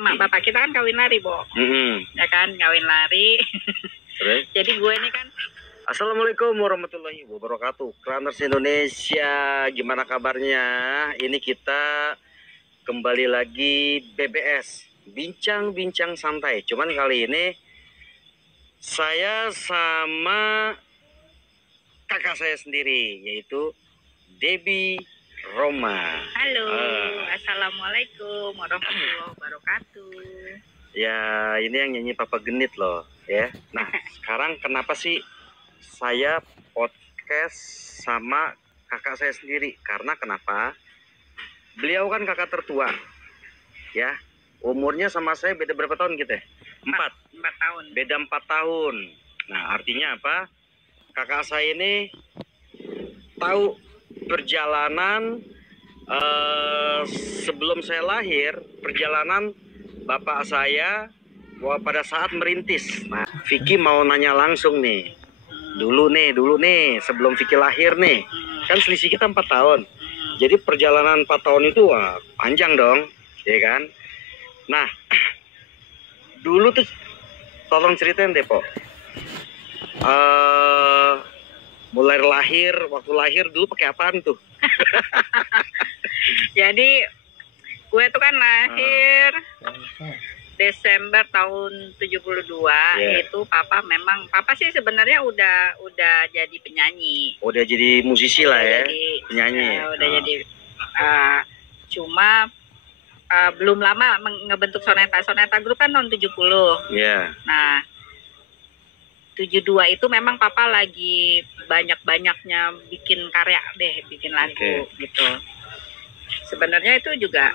Mak bapak kita kan kawin lari, Bo. Ya kan, kawin lari. Terus? Jadi gue ini kan. Assalamualaikum warahmatullahi wabarakatuh. Runners Indonesia, gimana kabarnya? Ini kita kembali lagi BBS, bincang-bincang santai. Cuman kali ini saya sama kakak saya sendiri, yaitu Debbie Roma. Halo, assalamualaikum warahmatullahi wabarakatuh. Ya, ini yang nyanyi Papa Genit loh, ya. Nah, sekarang kenapa sih saya podcast sama kakak saya sendiri? Karena kenapa? Beliau kan kakak tertua, ya. Umurnya sama saya beda berapa tahun kita? 4 tahun. Beda 4 tahun. Nah, artinya apa? Kakak saya ini tahu perjalanan sebelum saya lahir, perjalanan bapak saya pada saat merintis. Nah, Vicky mau nanya langsung nih. Dulu nih, sebelum Vicky lahir nih. Kan selisih kita 4 tahun. Jadi perjalanan 4 tahun itu wah, panjang dong, ya kan? Nah, dulu tuh tolong ceritain deh, Po. Mulai lahir, waktu lahir dulu pakai apaan tuh? Jadi gue tuh kan lahir Desember tahun 72. Itu papa sih sebenarnya udah jadi penyanyi. Udah jadi musisi lah ya, penyanyi. Udah jadi cuma belum lama ngebentuk Soneta Group kan tahun 70. Iya. Nah, 72 itu memang papa lagi banyak-banyaknya bikin karya deh, bikin lagu gitu. Sebenarnya itu juga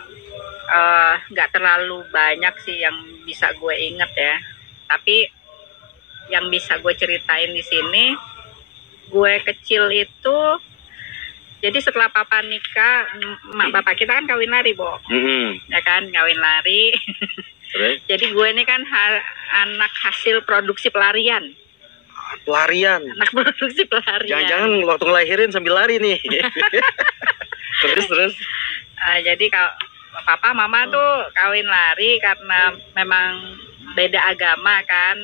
nggak terlalu banyak sih yang bisa gue inget ya. Tapi yang bisa gue ceritain di sini, gue kecil itu, jadi setelah papa nikah, mak bapak kita kan kawin lari, Bo. Ya kan, kawin lari. Terus? Jadi gue ini kan anak hasil produksi pelarian. Pelarian? Anak produksi pelarian. Jangan-jangan waktu ngelahirin sambil lari nih. Terus? Jadi kalau papa mama tuh kawin lari karena memang beda agama kan,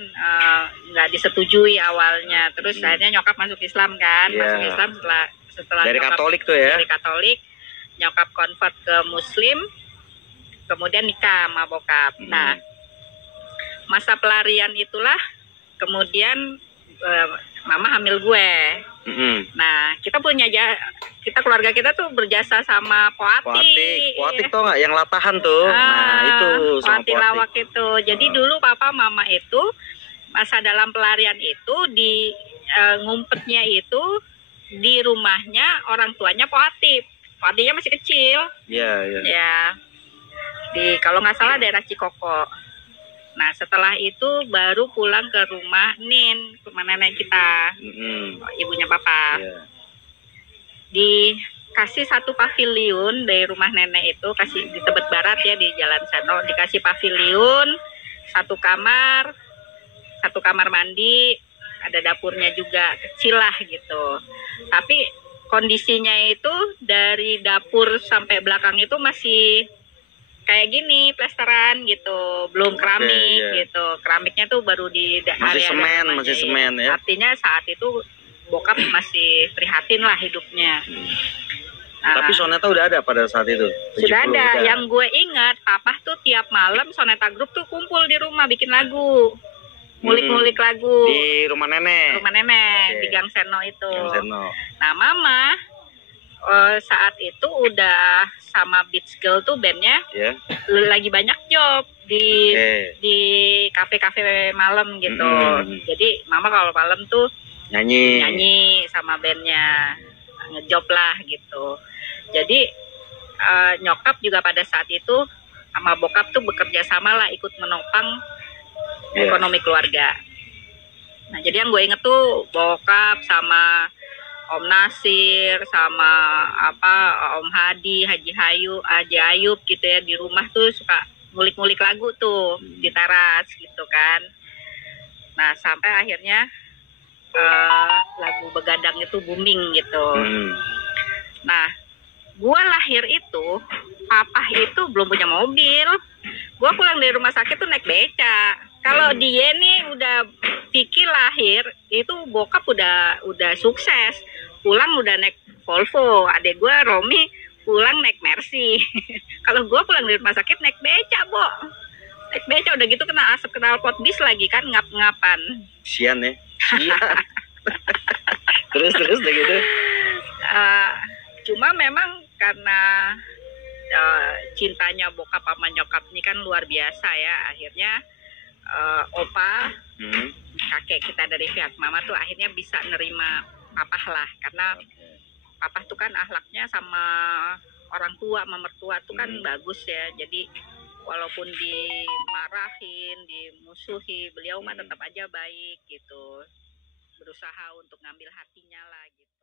nggak disetujui awalnya. Terus akhirnya nyokap masuk Islam kan, masuk Islam setelah dari nyokap, Katolik tuh ya. Dari Katolik, nyokap convert ke Muslim, kemudian nikah sama bokap. Nah, masa pelarian itulah kemudian mama hamil gue. Nah, kita keluarga kita tuh berjasa sama Poatik tau nggak yang latahan tuh? Nah itu sama Poatik lawak itu. Jadi dulu papa mama itu masa dalam pelarian itu di ngumpetnya itu di rumahnya orang tuanya Poatik. Poatiknya masih kecil. Iya. Ya, di kalau nggak salah daerah Cikoko. Nah, setelah itu baru pulang ke rumah rumah nenek kita, ibunya papa. Dikasih satu pavilion dari rumah nenek itu, kasih di Tebet Barat ya, di Jalan Sano, dikasih pavilion, satu kamar mandi, ada dapurnya juga, kecil lah gitu. Tapi kondisinya itu dari dapur sampai belakang itu masih kayak gini, plesteran gitu, belum keramik gitu. Keramiknya tuh baru di masih semen ya. Artinya saat itu bokap masih prihatin lah hidupnya. Nah, tapi Soneta udah ada pada saat itu? Sudah ada. Yang gue ingat, papa tuh tiap malam Soneta Group tuh kumpul di rumah bikin lagu. Ngulik-ngulik lagu. Di rumah nenek? Rumah nenek, di Gang Seno itu. Gang Seno. Nah, mama saat itu udah sama Beats Girl tuh bandnya lagi banyak job di kafe-kafe malam gitu. Jadi mama kalau malam tuh nyanyi sama bandnya, ngejob lah gitu. Jadi nyokap juga pada saat itu sama bokap tuh bekerja sama lah, ikut menopang ekonomi keluarga. Nah, jadi yang gue inget tuh bokap sama Om Nasir sama Om Hadi, Haji Ayub gitu ya, di rumah tuh suka ngulik-ngulik lagu tuh di teras gitu kan. Nah, sampai akhirnya lagu Begadang itu booming gitu. Nah, gua lahir itu papa itu belum punya mobil, Gua pulang dari rumah sakit tuh naik beca. Kalau dia nih udah Vicky lahir itu bokap udah sukses, pulang udah naik Volvo. Adek gua Romi pulang naik Mercy. Kalau gua pulang dari rumah sakit naik beca, Bo. Naik beca udah gitu kena asap knalpot bis lagi kan ngap-ngapan. Sian ya. terus udah gitu. Cuma memang karena cintanya bokap sama nyokap ini kan luar biasa ya, akhirnya opa kakek kita dari pihak mama tuh akhirnya bisa nerima papa lah, karena papa tuh kan akhlaknya sama orang tua sama mertua tuh kan bagus ya, jadi walaupun dimarahin, dimusuhi, beliau mah tetap aja baik gitu, berusaha untuk ngambil hatinya lah gitu.